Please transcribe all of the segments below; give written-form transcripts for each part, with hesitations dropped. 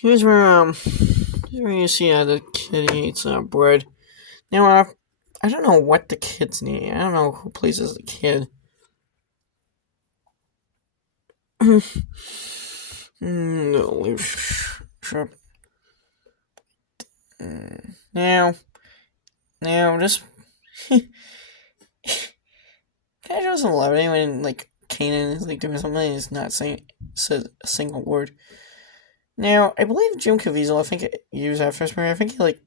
Here's where you see the kid eats bread. Now, I don't know what the kids need. I don't know who pleases the kid. No, sure. Now, just kind of doesn't love it when like Kanan is like doing something and he's not saying says a single word. Now, I believe Jim Caviezel, I think he was after this movie.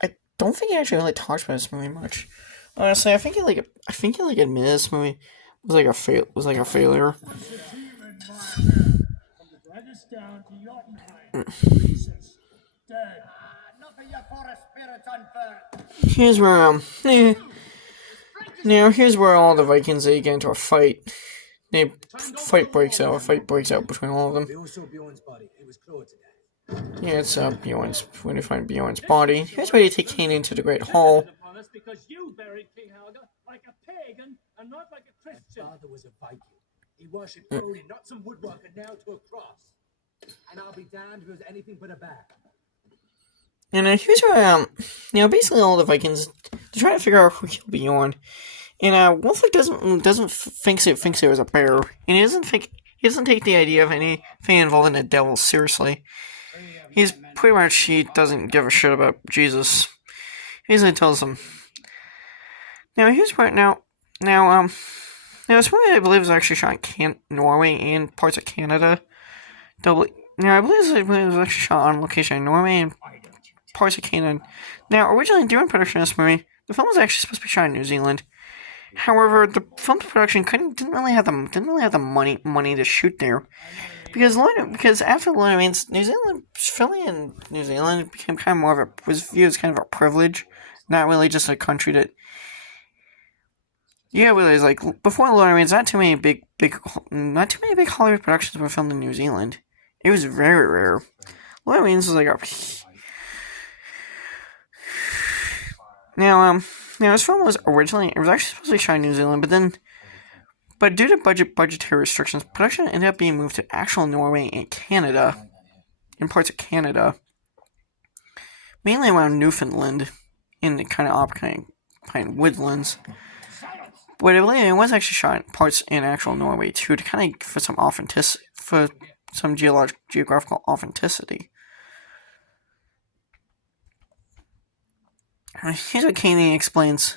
I don't think he actually really talks about this movie much. Honestly, I think he admitted this movie was like a failure. Here's where now here's where all the Vikings they get into a fight. A fight breaks out between all of them. Yeah, it's Bjorn's when you find Bjorn's body. Here's where you take Kanan to the Great Hall. Because you buried King Helga like a pagan and not like a Christian. My father was a Viking. He worshipped Odin, not some woodworker nailed to a cross. And I'll be damned if it was anything but a bear. And here's where basically all the Vikings they're trying to figure out who killed Bjorn. And Wolfwick doesn't thinks it was a bear, and he doesn't take the idea of anything involving the devil seriously. He doesn't give a shit about Jesus. He basically tells them. Now here's where now this movie I believe is actually shot in Norway and parts of Canada. I believe it was actually shot on location in Norway and parts of Canada. Now originally during production of this movie, the film was actually supposed to be shot in New Zealand. However, the film's production didn't really have the money to shoot there, because after Lord of the Rings, filming in New Zealand became kind of was viewed as kind of a privilege, not really just a country that. Yeah, really, like before Lord of the Rings, not too many big Hollywood productions were filmed in New Zealand. It was very rare. Lord of the Rings was like a. Now, this film was actually supposed to be shot in New Zealand, but due to budgetary restrictions, production ended up being moved to actual Norway and Canada, in parts of Canada, mainly around Newfoundland, in the kind of pine woodlands. But it was actually shot in parts in actual Norway too, to kind of for some geographical authenticity. Here's what Kanan explains.